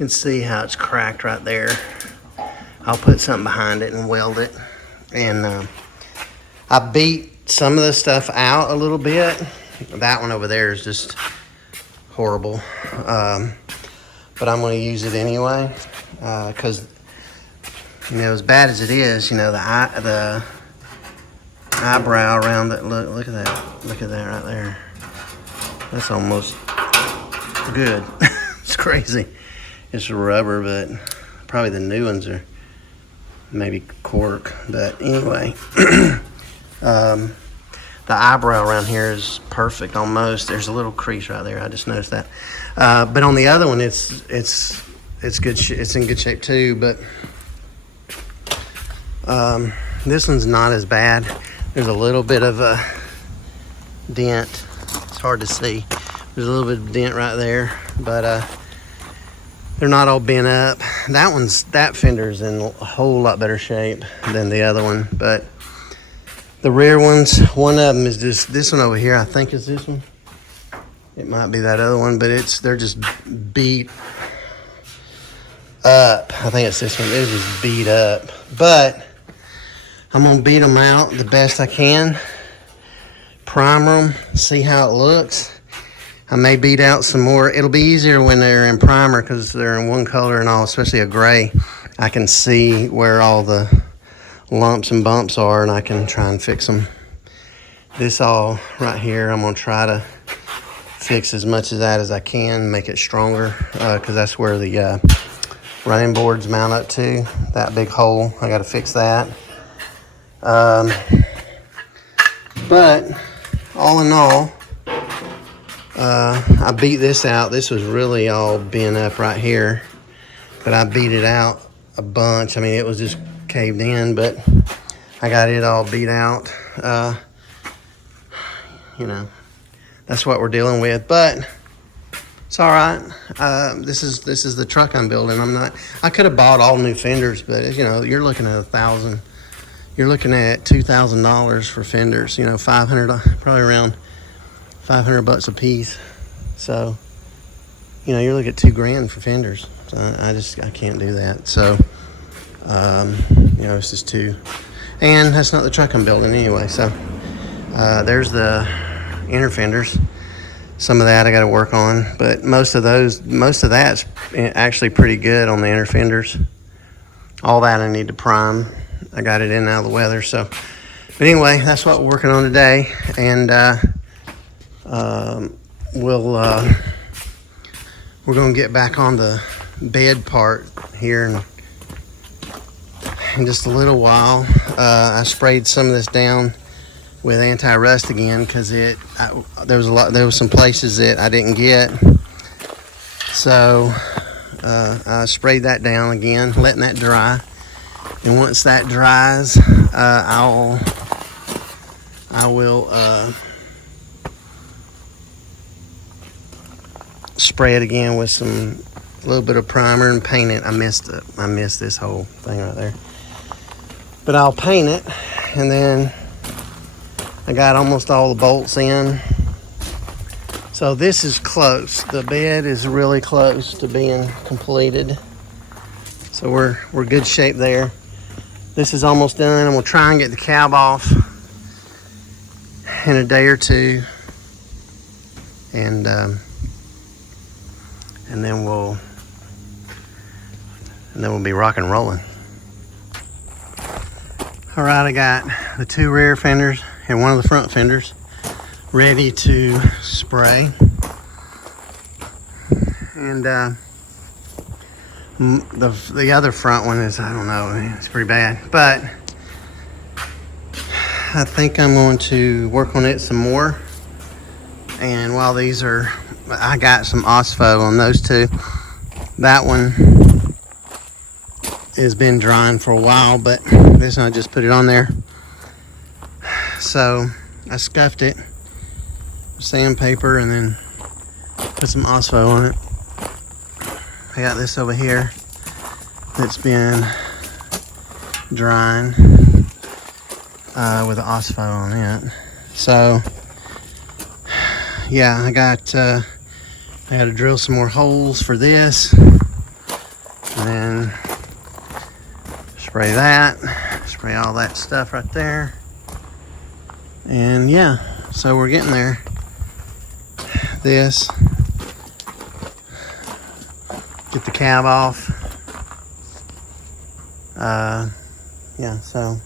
can see how it's cracked right there. I'll put something behind it and weld it. And I beat some of the stuff out a little bit. That one over there is just horrible. But I'm going to use it anyway. Because, you know, as bad as it is, you know, the eyebrow around it, look at that. Look at that right there. That's almost good. It's crazy. It's rubber, but probably the new ones are maybe cork. But anyway, the eyebrow around here is perfect almost. There's a little crease right there. I just noticed that. But on the other one, it's good. It's in good shape too. But this one's not as bad. There's a little bit of a dent. It's hard to see. There's a little bit of dent right there, but they're not all bent up. That fender's in a whole lot better shape than the other one. But the rear ones, one of them is just this one over here. I think is this one. It might be that other one, but they're just beat up. I think it's this one. They're just beat up. But I'm gonna beat them out the best I can. Primer them, see how it looks. I may beat out some more. It'll be easier when they're in primer because they're in one color and all, especially a gray. I can see where all the lumps and bumps are and I can try and fix them. This all right here, I'm gonna try to fix as much of that as I can, make it stronger, because that's where the running boards mount up to, that big hole. I gotta fix that. But all in all, I beat this out. This was really all bent up right here, but I beat it out a bunch. I mean, it was just caved in, but I got it all beat out. You know, that's what we're dealing with, but it's all right. This is the truck I'm building. I could have bought all new fenders, but you know, you're looking at $1,000. You're looking at $2,000 for fenders. You know, 500, probably around 500 bucks a piece. So, you know, you're looking at $2,000 for fenders. So I can't do that. So, you know, it's just too, and that's not the truck I'm building anyway. So, there's the inner fenders. Some of that I got to work on, but most of that's actually pretty good on the inner fenders. All that I need to prime. I got it in out of the weather. So, but anyway, that's what we're working on today, and we're gonna get back on the bed part here in just a little while. I sprayed some of this down with anti-rust again because there was some places that I didn't get, so I sprayed that down again, letting that dry. And once that dries, I will spray it again with a little bit of primer and paint it. I missed this whole thing right there, but I'll paint it, and then I got almost all the bolts in. So this is close. The bed is really close to being completed. So we're good shape there. This is almost done. I'm gonna try and get the cab off in a day or two, and then we'll be rock and rolling. All right, I got the two rear fenders and one of the front fenders ready to spray, and the other front one is, I don't know, it's pretty bad, but I think I'm going to work on it some more. And while I got some OSFO on those two. That one has been drying for a while, but this one I just put it on there. So I scuffed it with sandpaper and then put some OSFO on it. I got this over here that's been drying with the OSFO on it. So yeah, I got to drill some more holes for this. spray that, spray all that stuff right there. And yeah, so we're getting there. This, get the cab off. Yeah, so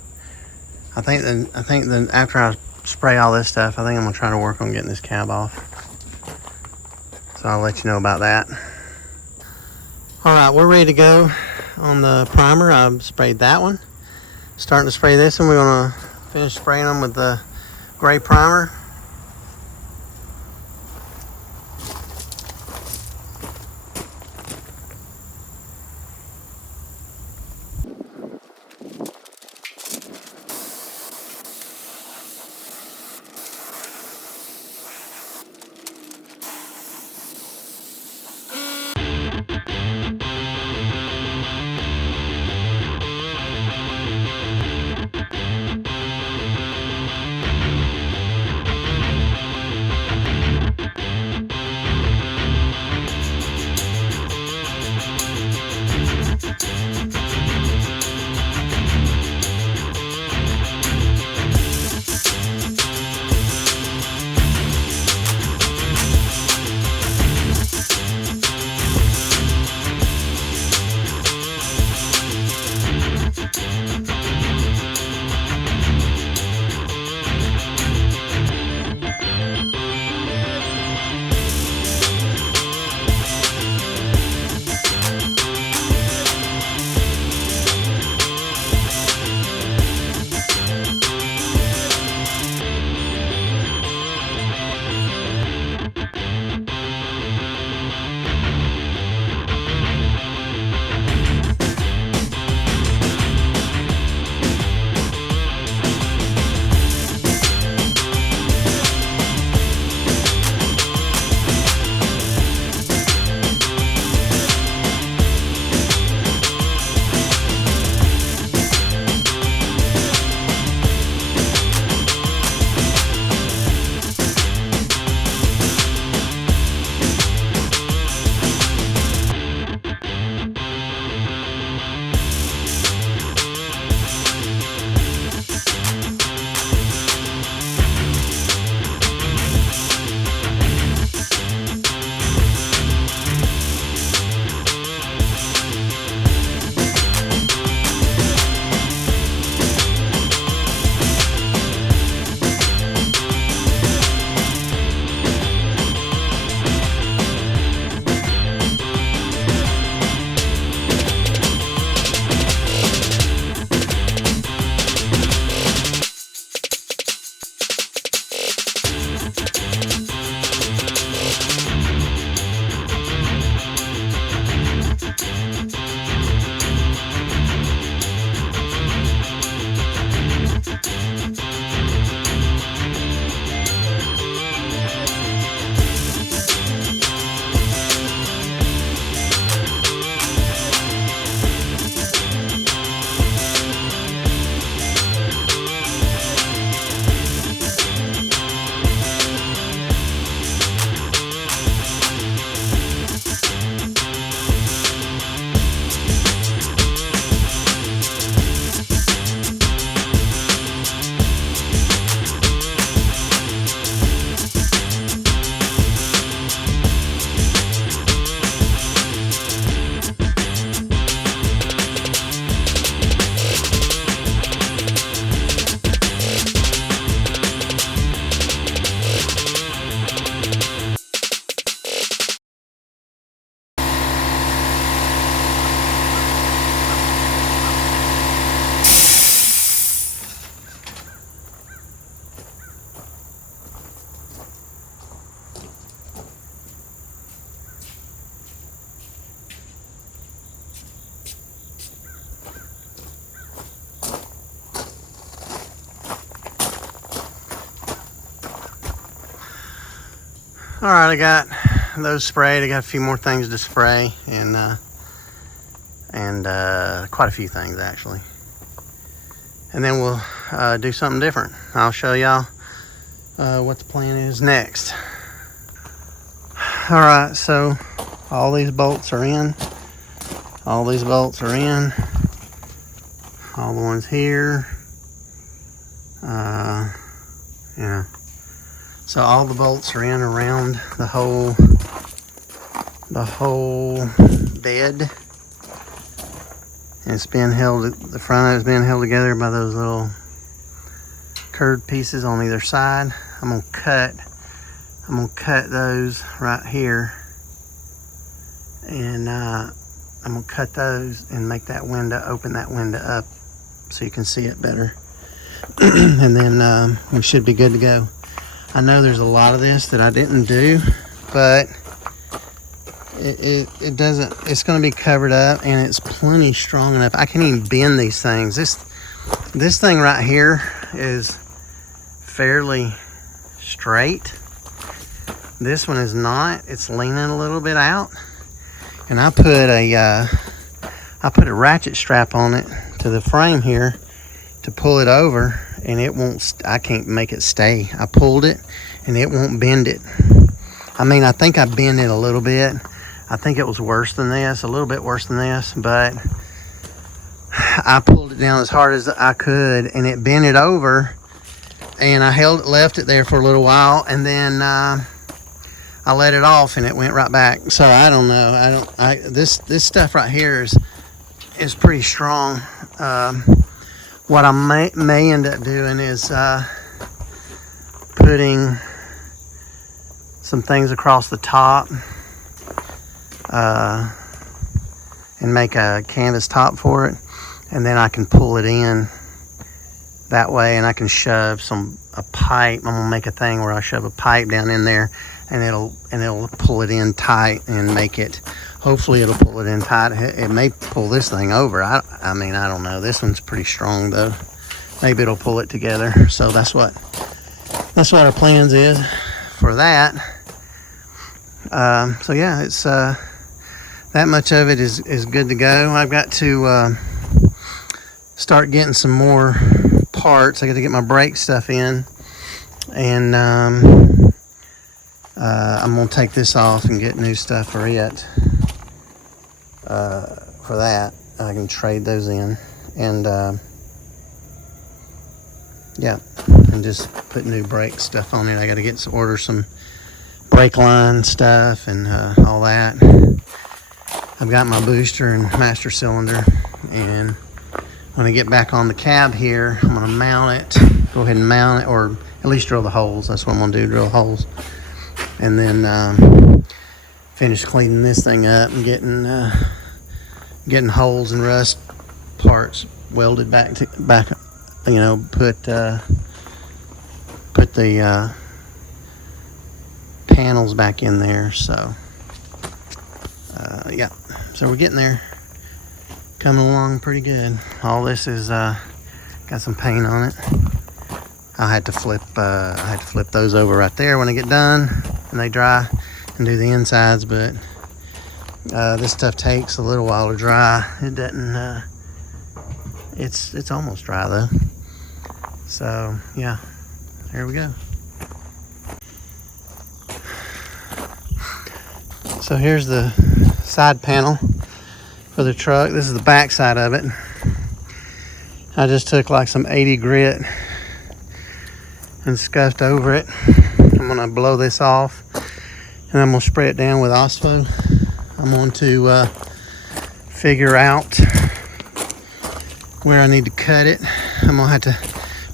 I think then after I spray all this stuff, I think I'm gonna try to work on getting this cab off. So I'll let you know about that. All right, we're ready to go on the primer. I've sprayed that one. Starting to spray this, and we're gonna finish spraying them with the gray primer. All right, I got those sprayed. I got a few more things to spray, and quite a few things actually. And then we'll do something different. I'll show y'all what the plan is next. All right, so all these bolts are in. All these bolts are in. all the ones here. Yeah. So all the bolts are in around the whole bed. And it's being held, the front of it's being held together by those little curved pieces on either side. I'm gonna cut those right here, and I'm gonna cut those and make that window, open that window up so you can see it better. And then we should be good to go. I know there's a lot of this that I didn't do, but it doesn't, it's going to be covered up, and it's plenty strong enough. I can even bend these things. This thing right here is fairly straight. This one is not. It's leaning a little bit out, and I put a ratchet strap on it to the frame here to pull it over, and it won't, I can't make it stay. I pulled it and it won't bend it. I mean, I think I bent it a little bit. I think it was worse than this, a little bit worse than this, but I pulled it down as hard as I could, and it bent it over, and I left it there for a little while, and then I let it off, and it went right back. So I don't know. This stuff right here is pretty strong. What I may end up doing is putting some things across the top, and make a canvas top for it, and then I can pull it in that way, and I can shove a pipe. I'm gonna make a thing where I shove a pipe down in there, and it'll pull it in tight and make it, hopefully it'll pull it in tight. It may pull this thing over. I mean, I don't know. This one's pretty strong though. Maybe it'll pull it together. So that's what our plans is for that. So yeah, it's that much of it is good to go. I've got to start getting some more parts. I got to get my brake stuff in, and I'm gonna take this off and get new stuff for it. For that, I can trade those in, and yeah, and just put new brake stuff on it. I got to order some brake line stuff and all that. I've got my booster and master cylinder, and when I get back on the cab here, I'm gonna mount it. Go ahead and mount it, or at least drill the holes. That's what I'm gonna do, drill holes, and then finish cleaning this thing up and getting holes and rust parts welded back. You know, put the panels back in there. So yeah, so we're getting there, coming along pretty good. All this is got some paint on it. I had to flip those over right there when I get done and they dry, and do the insides, but this stuff takes a little while to dry. It doesn't it's almost dry though. So yeah, there we go. So here's the side panel for the truck. This is the back side of it. I just took like some 80 grit and scuffed over it. I'm gonna blow this off, and I'm gonna spray it down with Ospo. I'm going to figure out where I need to cut it. I'm gonna have to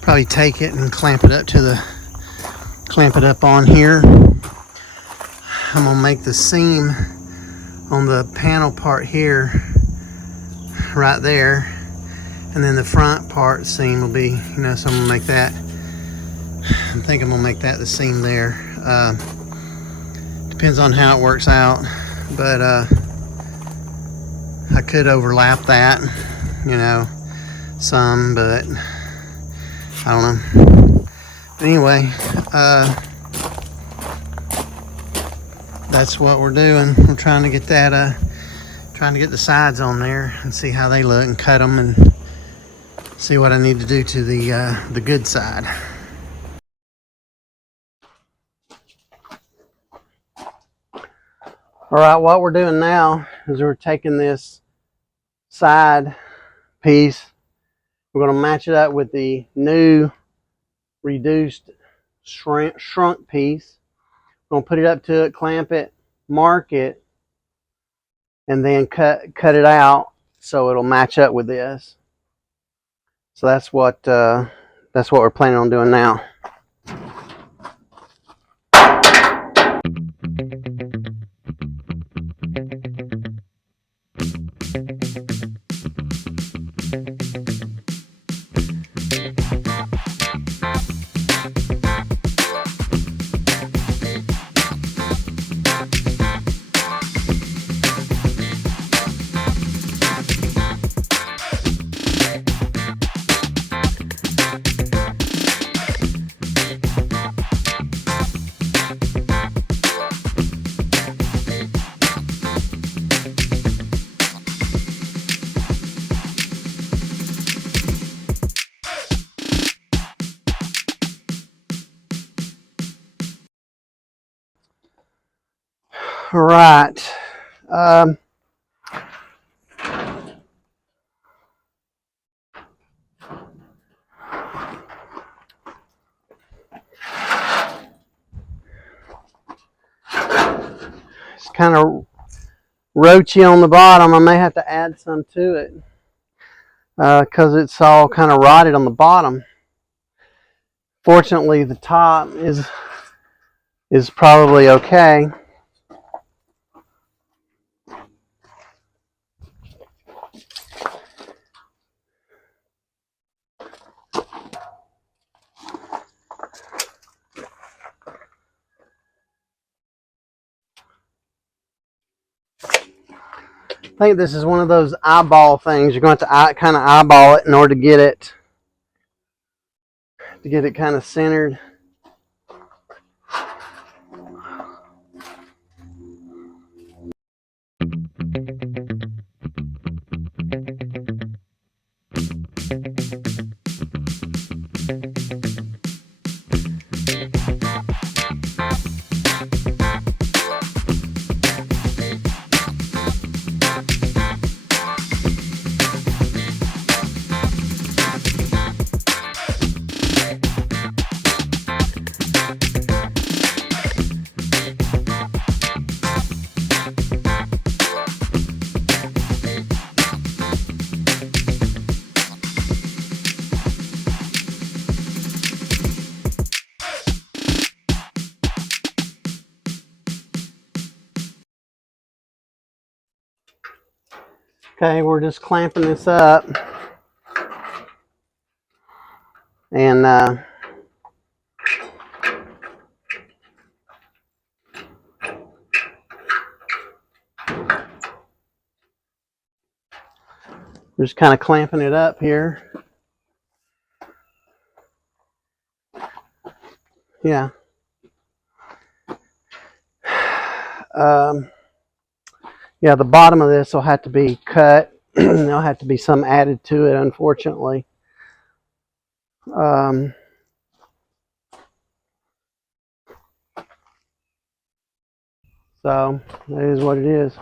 probably take it and clamp it up on here. I'm gonna make the seam on the panel part here, right there, and then the front part seam will be, you know, so I'm gonna make that. I think I'm gonna make that the seam there. Depends on how it works out, but I could overlap that, you know, some, but I don't know. But anyway, that's what we're doing. We're trying to get that, trying to get the sides on there and see how they look, and cut them and see what I need to do to the good side. All right, what we're doing now is we're taking this side piece We're going to match it up with the new reduced shrunk piece. We're going to put it up to it, clamp it, mark it, and then cut it out so it'll match up with this. So that's what we're planning on doing now. All right. It's kind of roachy on the bottom. I may have to add some to it because it's all kind of rotted on the bottom. Fortunately, the top is probably okay. I think this is one of those eyeball things. You're going to have to kind of eyeball it in order to get it kind of centered. Okay, we're just clamping this up, and we're just kind of clamping it up here. Yeah. Yeah, the bottom of this will have to be cut. There'll have to be some added to it, unfortunately. So that is what it is.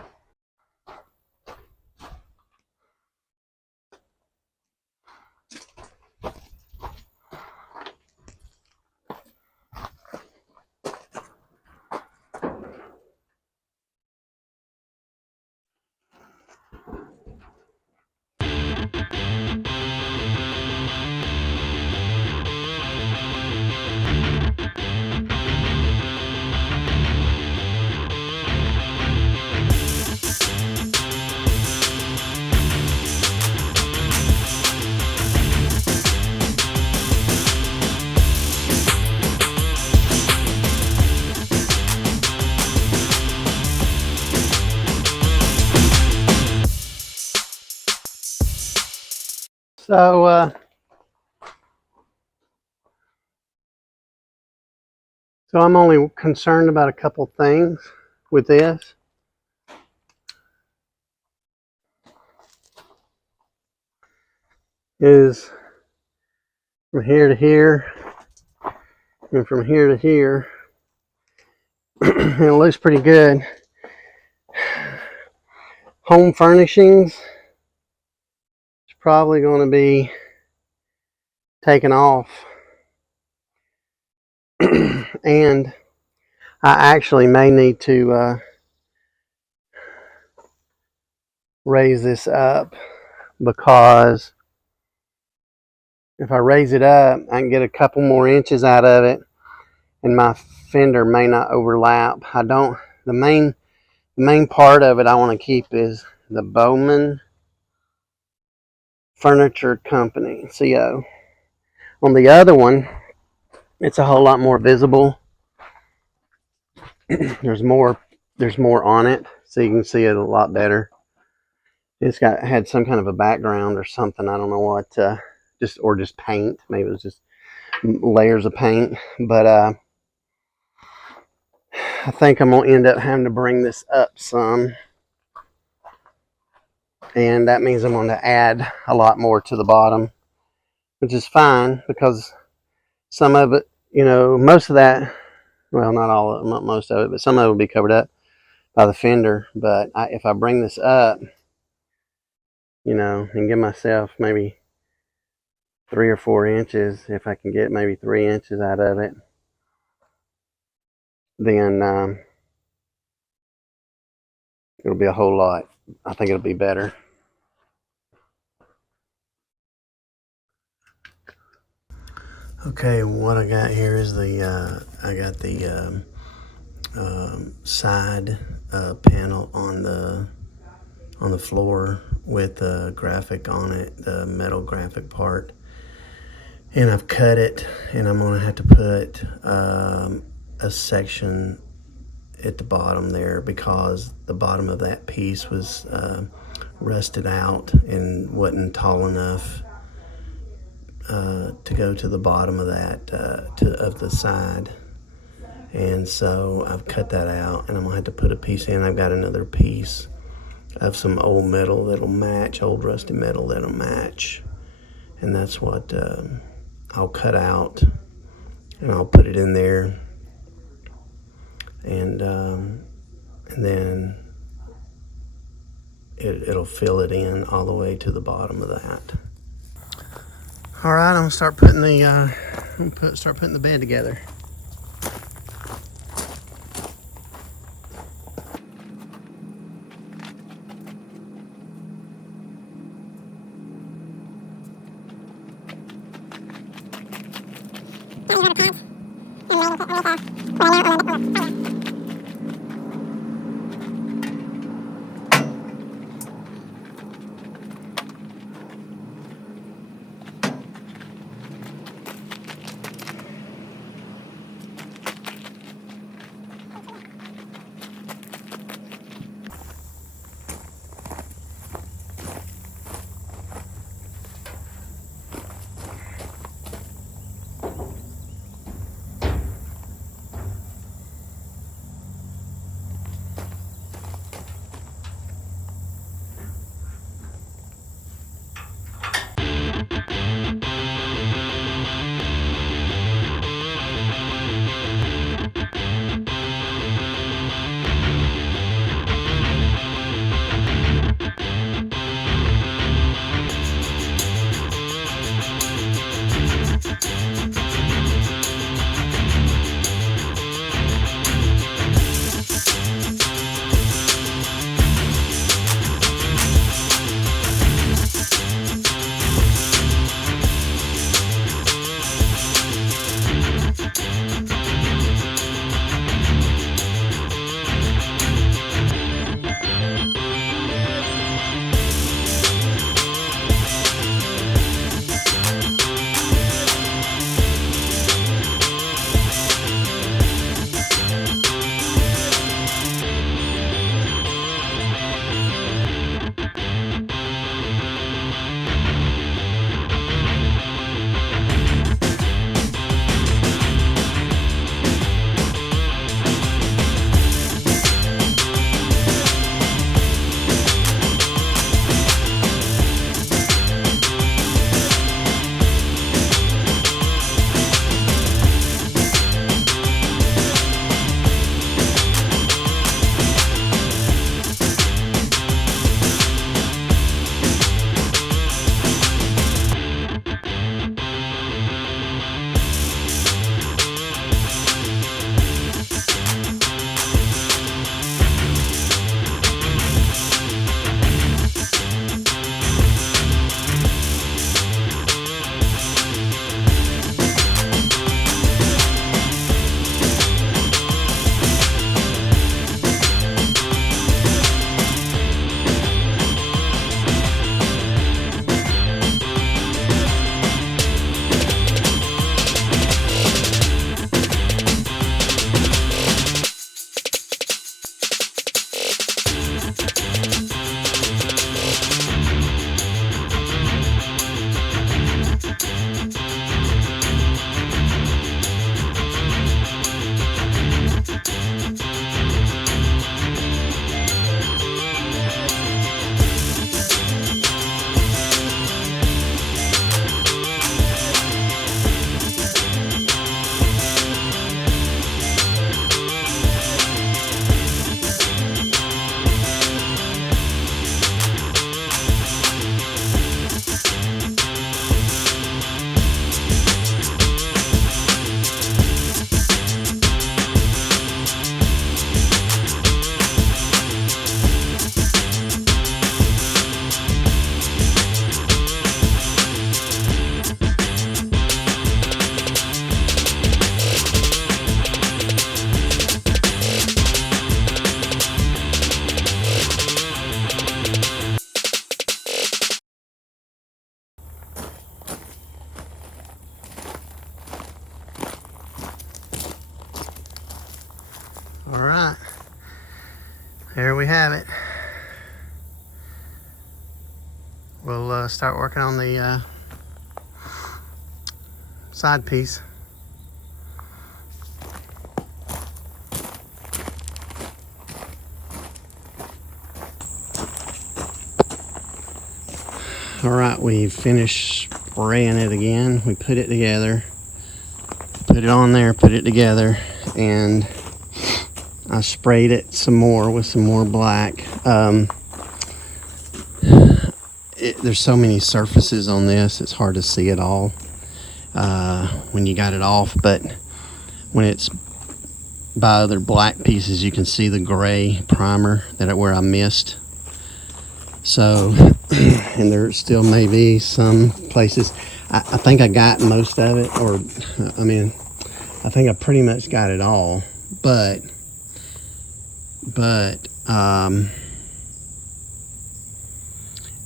So I'm only concerned about a couple things with this. Is from here to here and from here to here. And it looks pretty good. Home furnishings is probably going to be taken off. And I actually may need to raise this up, because if I raise it up, I can get a couple more inches out of it, and my fender may not overlap. The main part of it I want to keep is the Bowman Furniture Company, CO. On the other one, it's a whole lot more visible. there's more on it, so you can see it a lot better. It's had some kind of a background or something. I don't know what, just paint. Maybe it was just layers of paint. But I think I'm gonna end up having to bring this up some, and that means I'm going to add a lot more to the bottom, which is fine, because some of it, most of that, well, not all of it, not most of it, but some of it will be covered up by the fender. But if I bring this up, and give myself maybe 3 or 4 inches, if I can get maybe 3 inches out of it, then it'll be a whole lot. I think it'll be better. Okay, what I got here is I got the side panel on the floor with the graphic on it, the metal graphic part, and I've cut it, and I'm gonna have to put a section at the bottom there, because the bottom of that piece was rusted out and wasn't tall enough to go to the bottom of that of the side. And so I've cut that out, and I'm gonna have to put a piece in. I've got another piece of some old metal that'll match, old rusty metal that'll match, and that's what I'll cut out, and I'll put it in there, and then it'll fill it in all the way to the bottom of that. All right, I'm gonna start putting the bed together. There we have it. We'll start working on the side piece. All right, we finished spraying it again. We put it together, put it on there, put it together, and I sprayed it some more with some more black. There's so many surfaces on this, it's hard to see it all when you got it off, but when it's by other black pieces, you can see the gray primer where I missed. So, and there still may be some places. I think I got most of it, or I mean, I think I pretty much got it all, but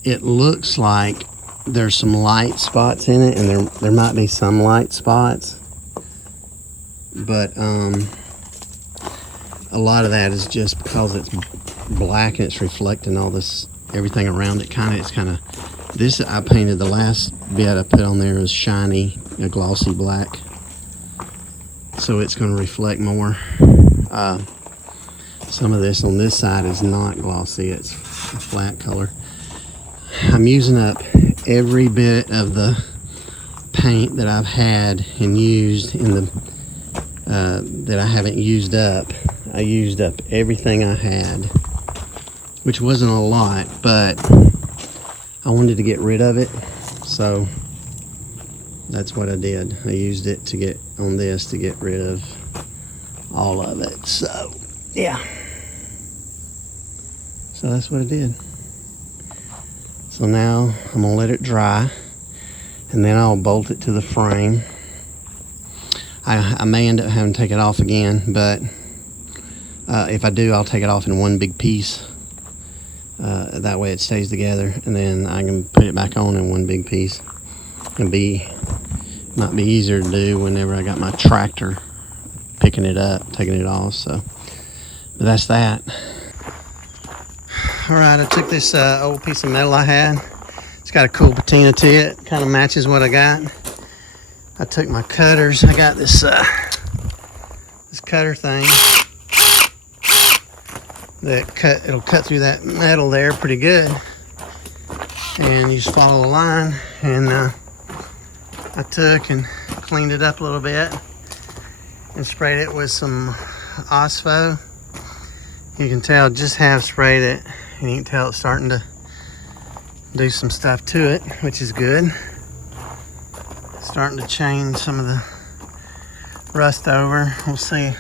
it looks like there's some light spots in it, and there might be some light spots, but a lot of that is just because it's black and it's reflecting all this, everything around it. This I painted, the last bit I put on there is shiny, a glossy black, so it's going to reflect more. Some of this on this side is not glossy, it's a flat color. I'm using up every bit of the paint that I've had and used in the that I haven't used up. I used up everything I had, which wasn't a lot, but I wanted to get rid of it, so that's what I did. I used it to get on this to get rid of all of it. So yeah, so that's what I did. So now I'm gonna let it dry, and then I'll bolt it to the frame. I may end up having to take it off again, but if I do, I'll take it off in one big piece. That way it stays together, and then I can put it back on in one big piece. Might be easier to do whenever I got my tractor picking it up, taking it off. So, but that's that. All right, I took this old piece of metal I had. It's got a cool patina to it. Kind of matches what I got. I took my cutters. I got this this cutter thing that it'll cut through that metal there pretty good. And you just follow the line. And I took and cleaned it up a little bit and sprayed it with some Ospo. You can tell just have sprayed it, and you can tell it's starting to do some stuff to it, which is good. Starting to change some of the rust over. We'll see.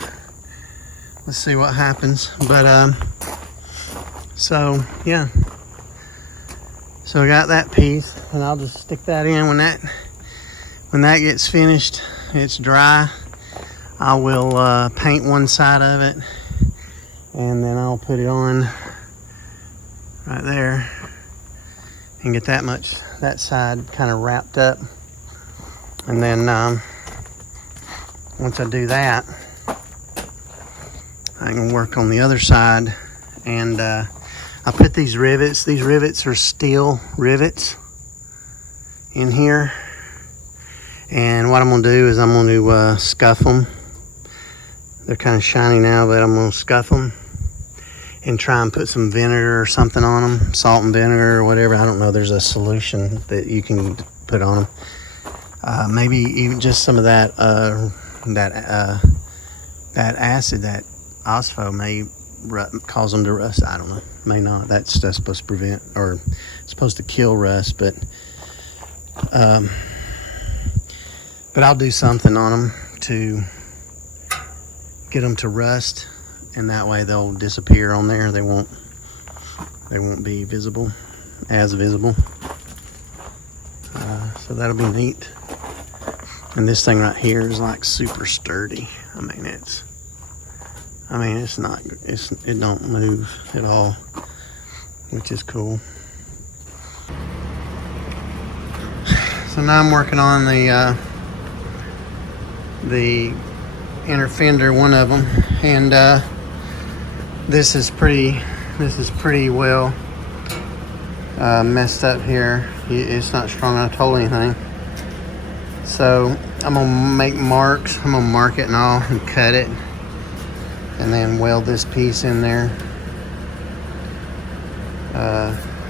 Let's see what happens. But so yeah. So I got that piece, and I'll just stick that in when that gets finished. It's dry. I will paint one side of it, and then I'll put it on right there and get that side kind of wrapped up. And then once I do that, I can work on the other side. And I put these rivets. These rivets are steel rivets in here. And what I'm going to do is I'm going to scuff them. They're kind of shiny now, but I'm going to scuff them and try and put some vinegar or something on them, salt and vinegar or whatever. I don't know. There's a solution that you can put on them. Maybe even just some of that acid, that Ospo may cause them to rust. I don't know. May not. That's supposed to prevent, or supposed to kill rust, but I'll do something on them to get them to rust, and that way they'll disappear on there. They won't be visible, as visible. So that'll be neat. And this thing right here is like super sturdy. It don't move at all, which is cool. So now I'm working on the inner fender, one of them, and this is pretty This is pretty well messed up here. It's not strong enough to hold anything. So I'm gonna make marks. I'm gonna mark it and all and cut it, and then weld this piece in there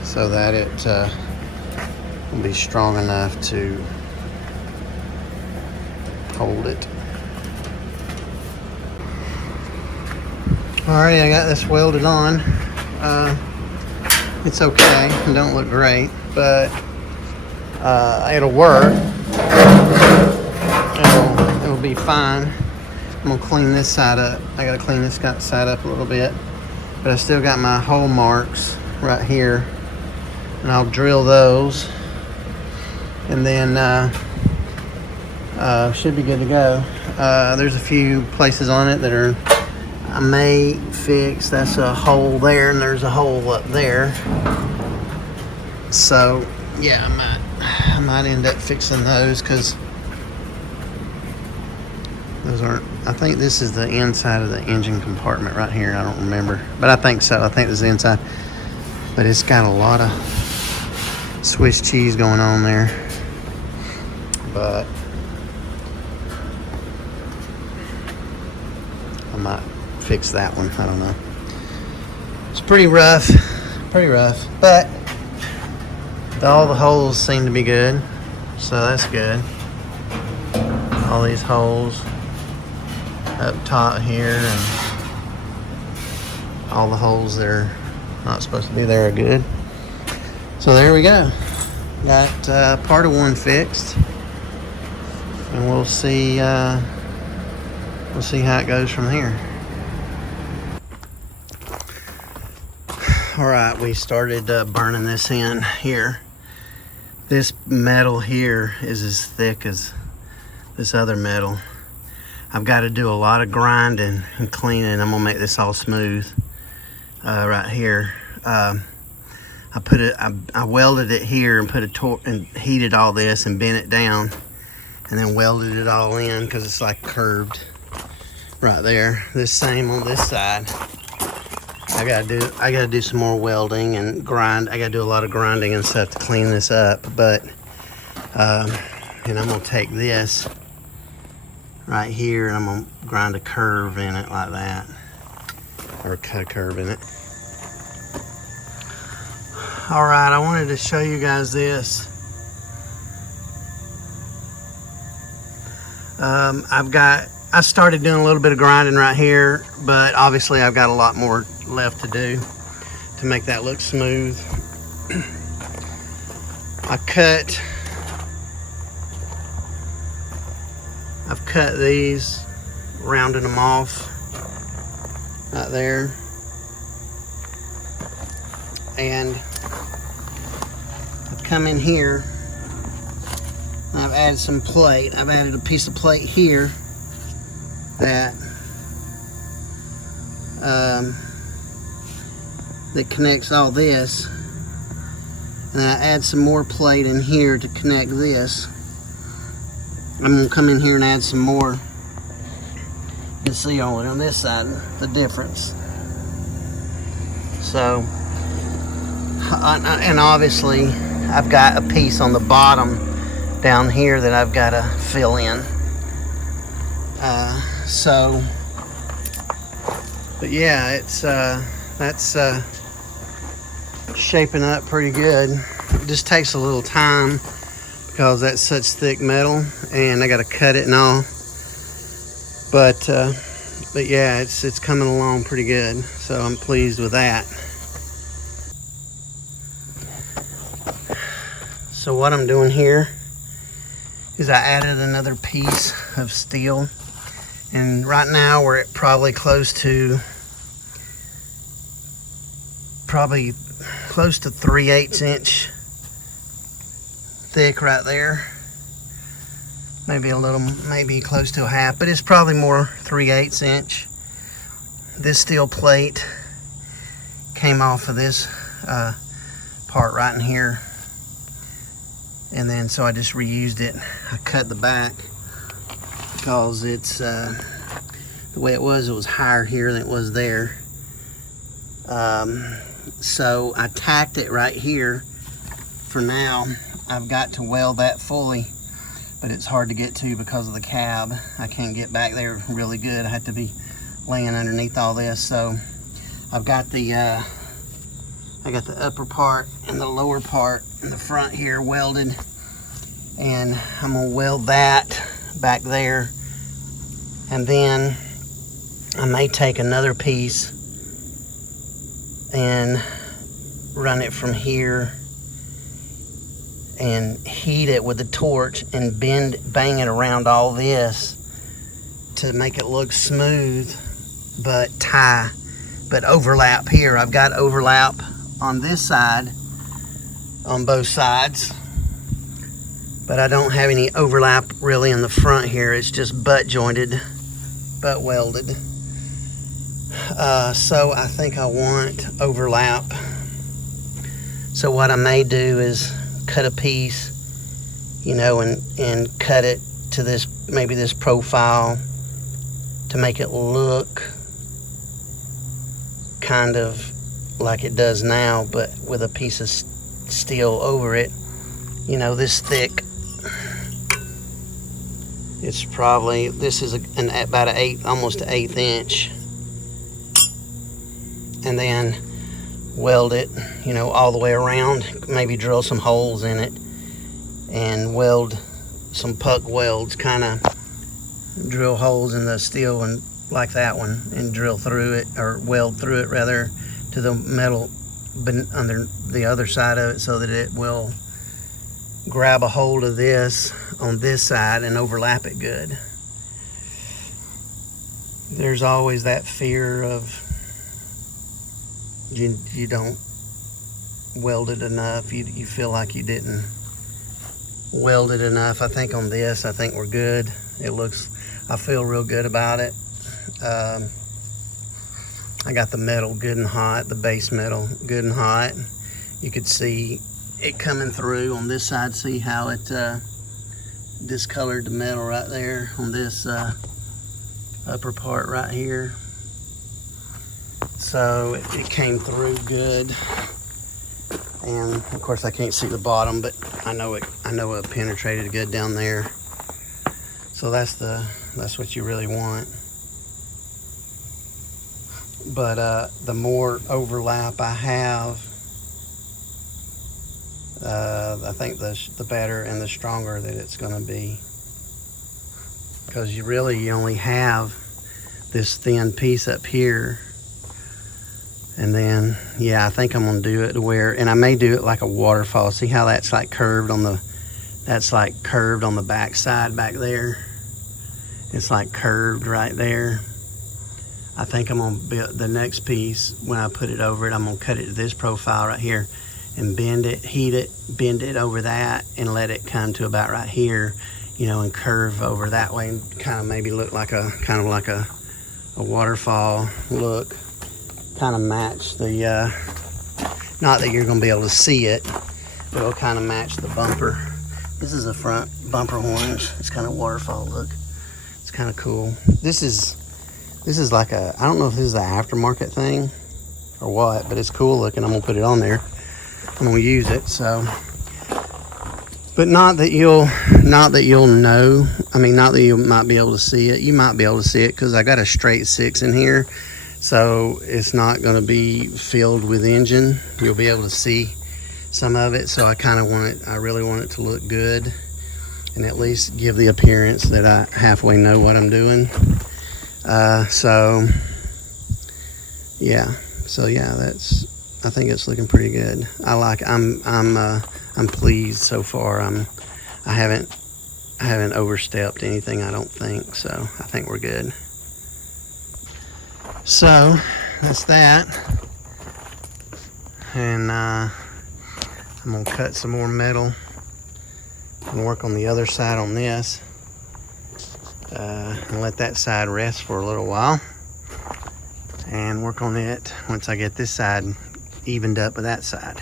so that it will be strong enough to hold it. Alrighty, I got this welded on. It's okay. It don't look great, but it'll work. It'll be fine. I'm gonna clean this side up. I gotta clean this side up a little bit, but I still got my hole marks right here, and I'll drill those, and then should be good to go. There's a few places on it that are I may fix. That's a hole there, and there's a hole up there. So yeah, I might end up fixing those, because those aren't. I think this is the inside of the engine compartment right here. I don't remember, but I think so. I think this is the inside. But it's got a lot of Swiss cheese going on there. But I might fix that one. I don't know. It's pretty rough, but all the holes seem to be good, so that's good. All these holes up top here, and all the holes that are not supposed to be there are good. So there we go. Got part of one fixed, and we'll see how it goes from here. All right, we started burning this in here. This metal here is as thick as this other metal. I've got to do a lot of grinding and cleaning. I'm gonna make this all smooth right here. I welded it here and and heated all this and bent it down, and then welded it all in because it's like curved right there. This same on this side. I gotta do some more welding and grind. I gotta do a lot of grinding and stuff to clean this up. But and I'm gonna take this right here, and I'm gonna grind a curve in it like that, or cut a curve in it. All right, I wanted to show you guys this. I started doing a little bit of grinding right here, but obviously I've got a lot more left to do to make that look smooth. I've cut these, rounding them off right there, and I've come in here and I've added some plate. I've added a piece of plate here that connects all this, and then I add some more plate in here to connect this. I'm gonna come in here and add some more. You can see on this side the difference. So, and obviously I've got a piece on the bottom down here that I've got to fill in. But yeah, it's that's shaping up pretty good. It just takes a little time because that's such thick metal, and I got to cut it and all. But yeah, it's coming along pretty good, so I'm pleased with that. So what I'm doing here is I added another piece of steel, and right now we're at probably close to 3/8 inch thick right there. Maybe close to a half, but it's probably more 3/8 inch. This steel plate came off of this part right in here, and then so I just reused it. I cut the back because it's the way it was higher here than it was there. So I tacked it right here. For now, I've got to weld that fully, but it's hard to get to because of the cab. I can't get back there really good. I have to be laying underneath all this. So I've got the upper part and the lower part in the front here welded, and I'm gonna weld that back there, and then I may take another piece and run it from here and heat it with a torch and bang it around all this to make it look smooth, but overlap here. I've got overlap on this side, on both sides, but I don't have any overlap really in the front here. It's just butt jointed, butt welded. So I think I want overlap. So what I may do is cut a piece, you know, and cut it to this, maybe this profile, to make it look kind of like it does now, but with a piece of steel over it, you know, this thick. It's probably, this is about almost an 1/8 inch, and then weld it, you know, all the way around. Maybe drill some holes in it and weld some puck welds, kind of drill holes in the steel and like that one, and drill through it, or weld through it rather, to the metal under the other side of it, so that it will grab a hold of this on this side and overlap it good. There's always that fear of you don't weld it enough. You feel like you didn't weld it enough. I think on this, I think we're good. I feel real good about it. I got the metal good and hot, the base metal good and hot. You could see it coming through on this side. See how it discolored the metal right there on this upper part right here. So it came through good, and of course I can't see the bottom, but I know it penetrated good down there. So that's what you really want. But the more overlap I have, I think the better and the stronger that it's going to be, because you only have this thin piece up here. And then, yeah, I think I'm gonna do it to where, and I may do it like a waterfall. See how that's like curved on the back side back there? It's like curved right there. I think I'm gonna build the next piece. When I put it over it, I'm gonna cut it to this profile right here and bend it, heat it, bend it over that, and let it come to about right here, you know, and curve over that way, and kind of maybe look like a waterfall look. Kind of match the, not that you're going to be able to see it, but it'll kind of match the bumper. This is the front bumper horns. It's kind of waterfall look. It's kind of cool. This is like I don't know if this is an aftermarket thing or what, but it's cool looking. I'm going to put it on there. I'm going to use it. So, but not that you'll know. I mean, not that you might be able to see it. You might be able to see it because I got a straight 6 in here. So it's not going to be filled with engine. You'll be able to see some of it. So I really want it to look good and at least give the appearance that I halfway know what I'm doing. So yeah, I think it's looking pretty good. I'm pleased so far. I haven't overstepped anything, I don't think. So I think we're good. So that's that, and I'm gonna cut some more metal and work on the other side on this, and let that side rest for a little while, and work on it once I get this side evened up with that side.